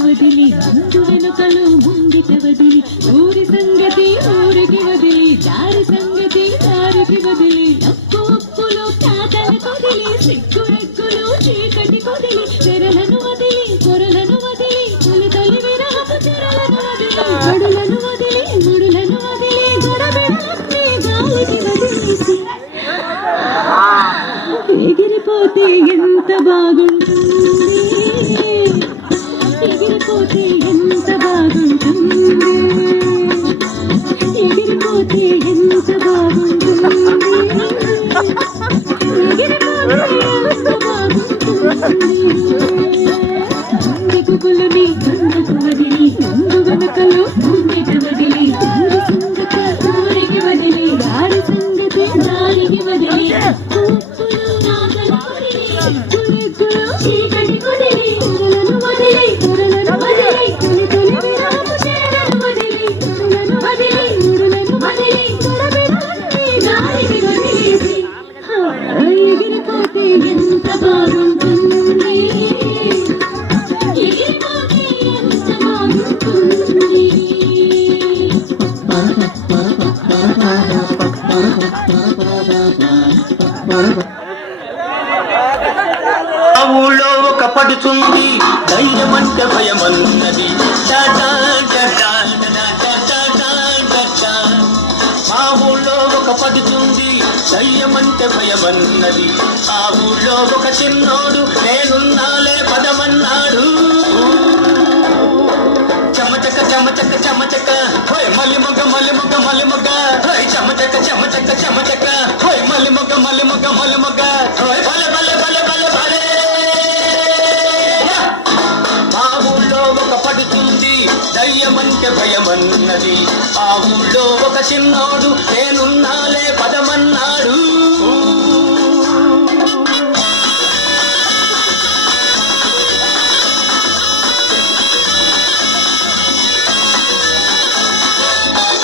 వదిలి ముందు వెనుకలు ముంగిట వదిలి ఊరి సంగతి ఊరికి వదిలి దారి సంగతి దారికి వదిలి తప్పు ఉప్పులు తాతల కొదిలి సిగ్గు రెగ్గులు చీకటి కొదిలి తెరలను వదిలి పొరలను వదిలి తొలి తొలి విరహపు తెరలను వదిలి గడులను వదిలి ముడులను వదిలి గొడబెడలన్నీ గాలికి వదిలేసి ఎగిరిపోతే ఎంత బాగుంటుంది, ఎగిరిపోతే ఎంత బాగుంటుంది, ఎగిరిపోతే ఎంత బాగుంటుంది, ఎగిరిపోతే ఎంత బాగుంటుంది. గుండెకులని గుండెకు వదిలి ముందు వెనకలు గుండెకు వదిలి ఊరి సంగతి ఊరికి వదిలి దారి సంగతి దారికి వదిలి చీకటి కొదిలి పొరలను వదిలి పొరలను వదిలి తొలి తొలి విరహపు చేరను వదిలి పొరలను వదిలి ముడులను వదిలి తొడబెడలన్నీ గాలికి వదిలేసి ఎగిరిపోతే ఎంత బాగుంటుంది, ఎగిరిపోతే ఎంత బాగుంటుంది. ఊళ్ళో ఒక పడుతుంది ధైర్యమంటే భయమన్నది మా ఊళ్ళో ఒక పడుతుంది ధైర్యమంటే భయమన్నది ఆ ఊళ్ళో ఒక చిన్నోడు నేనున్నాలే పదమన్నాడు చెమచక చెమచక చెమచక హోయ్ మల్లి మొగ్గ మల్లి మొగ్గ మల్లి మొగ్గ హోయ్ చెమచక చెమచక చెమచక హోయ్ మల్లి మొగ్గ మల్లి మొగ్గ మల్లి మొగ్గ హోయ్ భలే భలే భలే భలే భలే. మా ఊళ్ళో ఒక పడుతుంది దయ్యమంటే భయమన్నది ఆ ఊళ్ళో ఒక చిన్నోడు నేనున్నాలే పదమన్నాడు